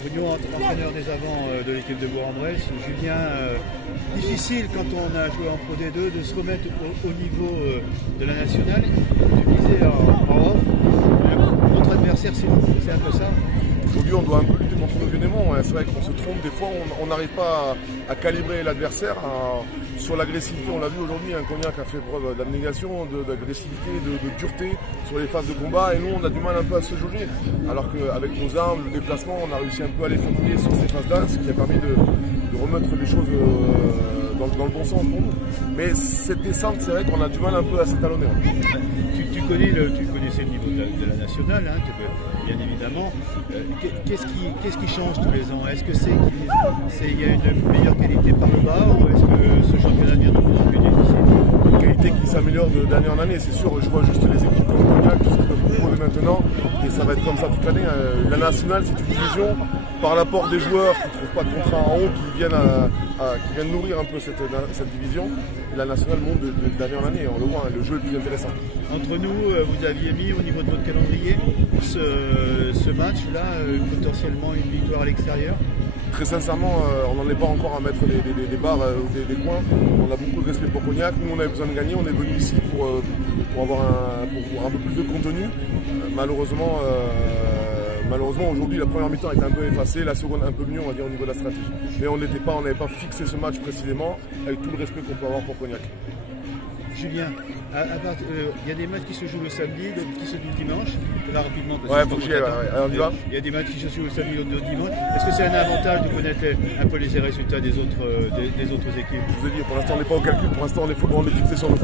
Bruno, entraîneur des avants de l'équipe de Bourg-en-Bresse. Julien, difficile quand on a joué en Pro D2 de se remettre au niveau de la nationale. Tu disais en off, notre adversaire c'est un peu ça. Aujourd'hui on doit un peu lutter contre nos démons. C'est vrai qu'on se trompe des fois, on n'arrive pas à calibrer l'adversaire. Sur l'agressivité, on l'a vu aujourd'hui, un Cognac a fait preuve d'abnégation, d'agressivité, de dureté sur les phases de combat, et nous on a du mal un peu à se jauger. Alors qu'avec nos armes, le déplacement, on a réussi un peu à les fatiguer sur ces phases-là, ce qui a permis de remettre les choses dans le bon sens pour nous. Mais cette descente, c'est vrai qu'on a du mal un peu à s'étalonner. Tu connaissais le niveau de la nationale, hein, bien évidemment. Qu'est-ce qui change tous les ans? Est-ce que il y a une meilleure qualité par le bas, ou est-ce que ce championnat devient de plus en plus difficile? Une qualité qui s'améliore d'année en année, c'est sûr. Je vois juste les équipes comme Cognac, tout ce qu'ils peuvent proposer maintenant, et ça va être comme ça toute l'année. La nationale, c'est une division par l'apport des joueurs qui ne trouvent pas de contrat en haut, qui viennent nourrir un peu cette division. La nationale monte d'année en année, on le voit, le jeu est plus intéressant. Entre nous, vous aviez mis au niveau de votre calendrier ce match-là, potentiellement une victoire à l'extérieur? Très sincèrement, on n'en est pas encore à mettre des barres ou des points. On a beaucoup de respect pour Cognac. Nous, on avait besoin de gagner. On est venu ici pour avoir un peu plus de contenu. Malheureusement, aujourd'hui, la première mi-temps était un peu effacée, la seconde un peu mieux, on va dire, au niveau de la stratégie. Mais on n'avait pas fixé ce match précisément, avec tout le respect qu'on peut avoir pour Cognac. Julien, il y a des matchs qui se jouent le samedi, d'autres qui se jouent le dimanche. Là, rapidement, parce ouais, faut que j'y aille, on y va. Il y a des matchs qui se jouent le samedi, d'autres le dimanche. Est-ce que c'est un avantage de connaître un peu les résultats des autres équipes? Je vous ai dit, pour l'instant, on n'est pas au calcul, pour l'instant, on est fixé sur nous.